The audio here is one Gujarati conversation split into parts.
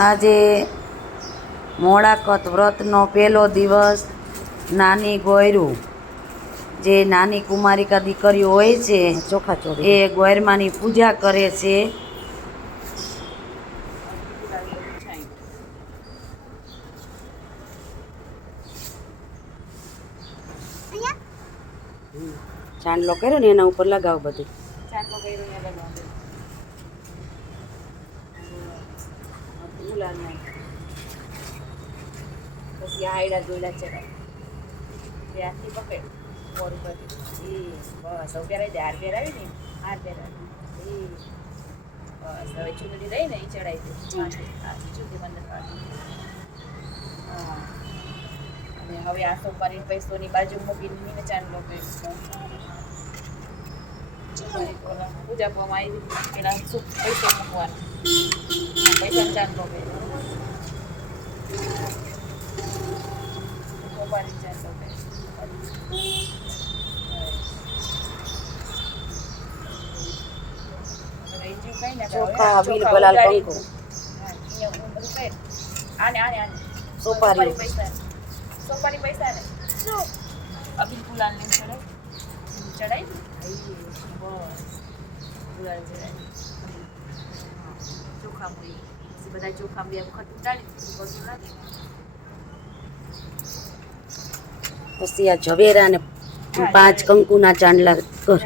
આજે મોડાકત વ્રતનો પહેલો દિવસ નાની ગોયરું જે નાની કુમારિકા દીકરીઓ હોય છે ચોખા ચોરી એ ગોયરમાની પૂજા કરે છે. ચાંદલો કર્યો ને એના ઉપર લગાવ બધું. ચાંદલો કર્યો ને લગાવો ગુલાલ નહીં પછી આયડા દોયડા ચડાવ ત્યાંથી પકડ. મોર ઉપર એ બસ. હવે પહેરાવી દે. હાર પહેરાવી ને હાર પહેરાવી એ બસ. હવે ચૂંટણી રહી ને એ ચડાવી દે. ચૂંટણી. બંધ મને હા અને હવે આ સોપારી પૈસોની બાજુ મૂકીને નીને ચાંદલો કર્યો પૂજા કરવામાં આવી પેલા શું પૈસો મૂકવાના. ચાંદલો ચોખા, બિલ, ગલાલ, કંકુ. આને આને આને સોપારીઓ. પૈસા સોપારી પૈસા ને અબીલ ગુલાલ ને ચડાય બસ ગુલાલ ચડાય ચોખા મૂકી પછી બધા ચોખા બે વખત ઉડાડી પછી આ ઝવેરા ને પાંચ કંકુના ચાંદલા કર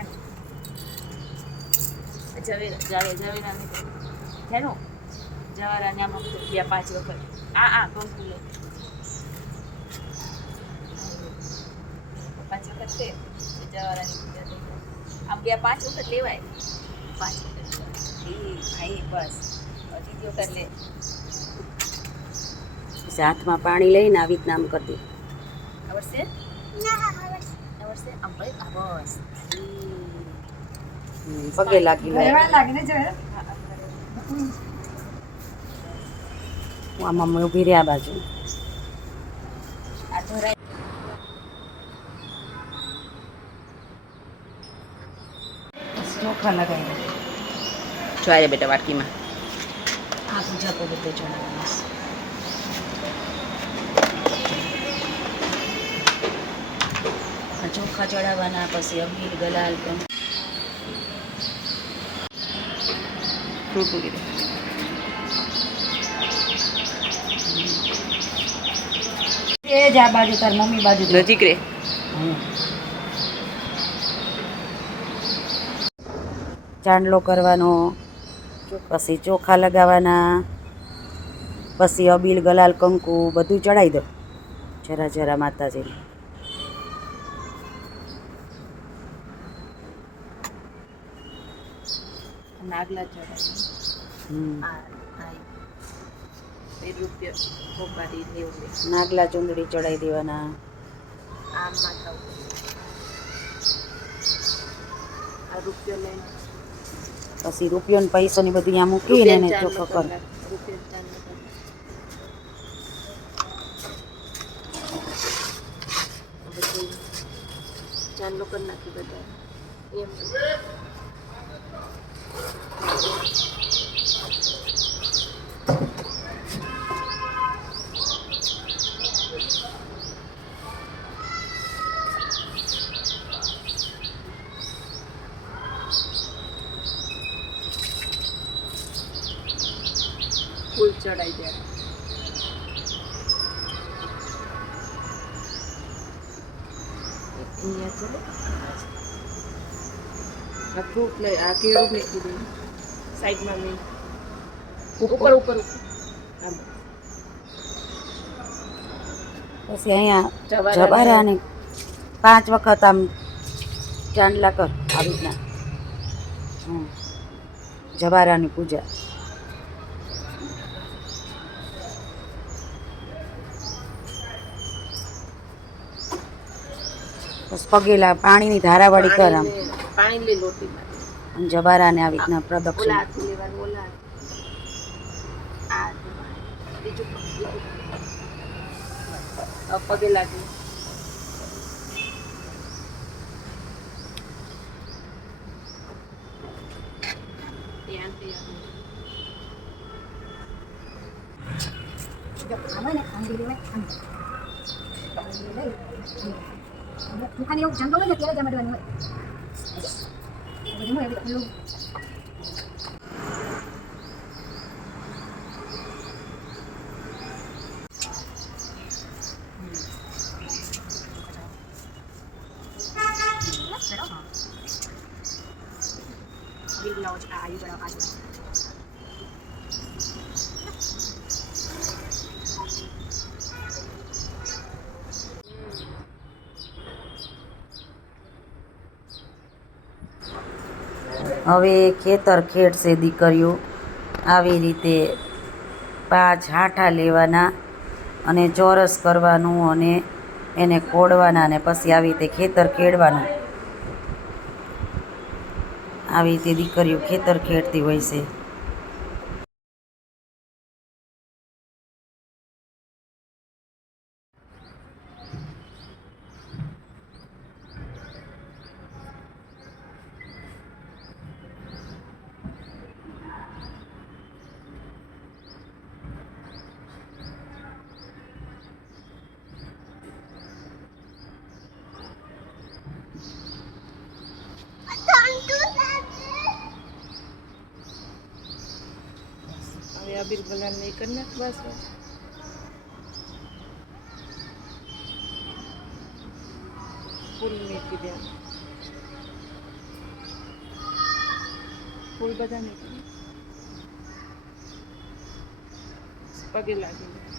ઝવેરા ઝવેરા જવેરા જવારા ને આમાં બે પાંચ વખત. આ આ કંકુ લે પાંચ વખત છે. જવારાની પૂજા આમ બે પાંચ વખત લેવાય. પાંચ વખત. એ ભાઈ બસ. હાથમાં પાણી લઈને આવી રીતના આમ કરી દે. પગે લાગી આમાં ઊભી રહ્યા બાજુ. ચોખા લગાવી દે બેટા વાટકીમાં. આ પૂજા બધે ચડાવવાના આ ચોખા ચડાવવાના પછી અમીર ગલાલ એ જ આ બાજુ તાર મમ્મી બાજુ. નજીક રે. ચાંદલો કરવાનો પછી ચોખા લગાવવાના પછી અબીલ ગલાલ કંકુ બધું ચડાવી દો. જરા જરા માતાજી. નાગલા સોપારી નાગલા ચુંદડી ચડાવી દેવાના. આમ માથા આ રૂપિયો લઈને પછી રૂપિયો ને પૈસો ની બધું અહીંયા મૂકીને એને ચોખ્ખો કર. ચાંદલો નાખી બધા. એમ. ફૂલ ચડાઈ દે. અહીંયા ચડે આ ફ્રૂટ લઈ આ કેળું મેકી દે. સાઈડમાં મેં ઉપર ઉપર ઉપર. આમ. પછી અહીંયા જવારા પાંચ વખત આમ ચાંદલા કર આવી રીતના. હમ. જબારાની પૂજા. પગેલા પાણીની ધારાવાળી કર આમ પાણી લઈ લોટી જબારાને આવી રીતના પ્રદક્ષિણ. ઓલા પગ, લાગે. જો આમ હોય ને આમ લીલી હોય આમ આમ લીલી લઈ આમ દુકાને એવું જંગલ હોય ને ત્યારે જમાડવાની હોય આ બધું હોય એટલે ખુલ્લું હવે ખેતર ખેડશે દીકરીઓ. આવી રીતે પાંચ હાંઠા લેવાના અને ચોરસ કરવાનું અને એને ખોડવાના અને પછી આવી રીતે ખેતર ખેડવાનું. આવી રીતે દીકરીઓ ખેતર ખેડતી હોય છે. હવે અબીર ગુલાલ નહીં કરી નાખ, બસ. ફૂલ મેકી દે ફૂલ બધા મેકી પગે લાગી